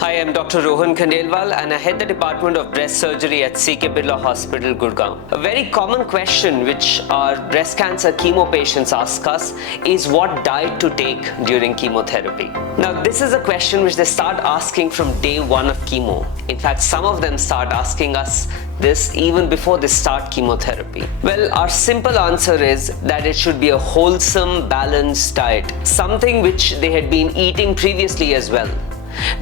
Hi, I'm Dr. Rohan Khandelwal and I head the Department of Breast Surgery at C.K. Birla Hospital, Gurgaon. A very common question which our breast cancer chemo patients ask us is what diet to take during chemotherapy. Now, this is a question which they start asking from day one of chemo. In fact, some of them start asking us this even before they start chemotherapy. Well, our simple answer is that it should be a wholesome, balanced diet, something which they had been eating previously as well.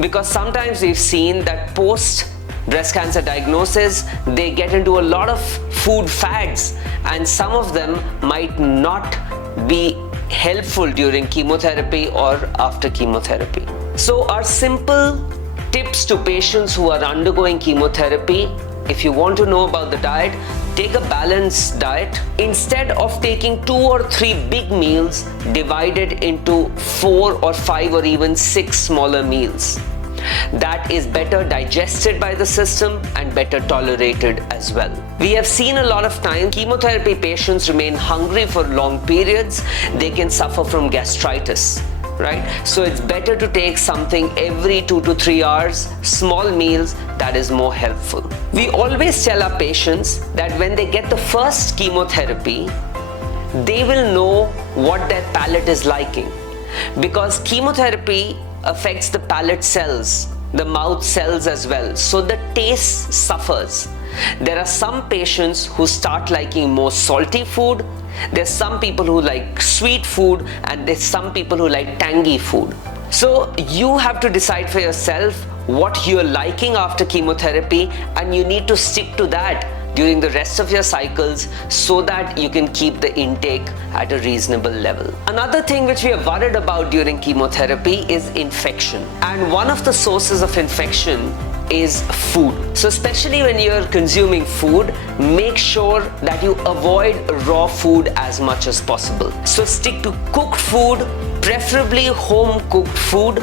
Because sometimes we've seen that post breast cancer diagnosis, they get into a lot of food fads and some of them might not be helpful during chemotherapy or after chemotherapy. So our simple tips to patients who are undergoing chemotherapy: if you want to know about the diet, take a balanced diet. Instead of taking 2 or 3 big meals, divided into 4 or 5 or even 6 smaller meals. That is better digested by the system and better tolerated as well. We have seen a lot of time chemotherapy patients remain hungry for long periods. They can suffer from gastritis. Right? So it's better to take something every 2 to 3 hours, small meals, that is more helpful. We always tell our patients that when they get the first chemotherapy, they will know what their palate is liking, because chemotherapy affects the palate cells, the mouth cells as well, so the taste suffers. There are some patients who start liking more salty food. There's some people who like sweet food, and there's some people who like tangy food. So you have to decide for yourself what you're liking after chemotherapy, and you need to stick to that during the rest of your cycles so that you can keep the intake at a reasonable level. Another thing which we are worried about during chemotherapy is infection. And one of the sources of infection is food. So especially when you're consuming food, make sure that you avoid raw food as much as possible. So stick to cooked food, preferably home cooked food,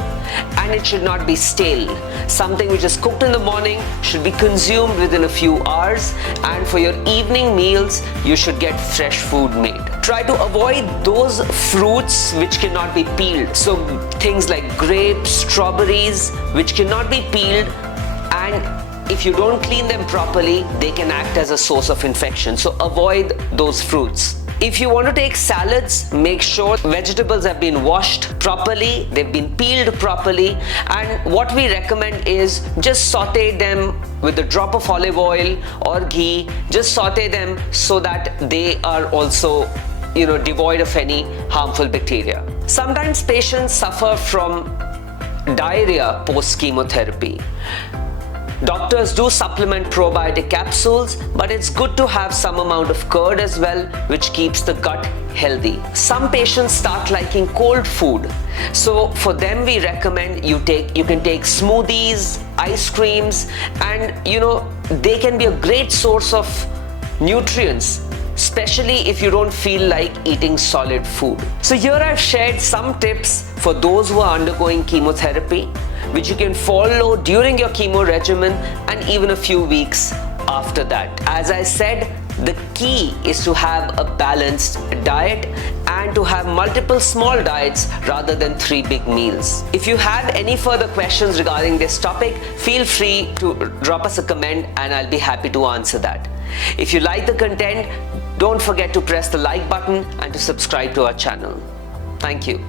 and it should not be stale. Something which is cooked in the morning should be consumed within a few hours, and for your evening meals, you should get fresh food made. Try to avoid those fruits which cannot be peeled. So things like grapes, strawberries, which cannot be peeled, and if you don't clean them properly, they can act as a source of infection. So avoid those fruits. If you want to take salads, make sure vegetables have been washed properly, they've been peeled properly, and what we recommend is just saute them with a drop of olive oil or ghee. Just saute them so that they are also devoid of any harmful bacteria. Sometimes patients suffer from diarrhea post chemotherapy. Doctors do supplement probiotic capsules, but it's good to have some amount of curd as well, which keeps the gut healthy. Some patients start liking cold food. So for them, we recommend you can take smoothies, ice creams, and they can be a great source of nutrients, especially if you don't feel like eating solid food. So here I've shared some tips for those who are undergoing chemotherapy, which you can follow during your chemo regimen and even a few weeks after that. As I said, the key is to have a balanced diet and to have multiple small diets rather than 3 big meals. If you have any further questions regarding this topic, feel free to drop us a comment and I'll be happy to answer that. If you like the content, don't forget to press the like button and to subscribe to our channel. Thank you.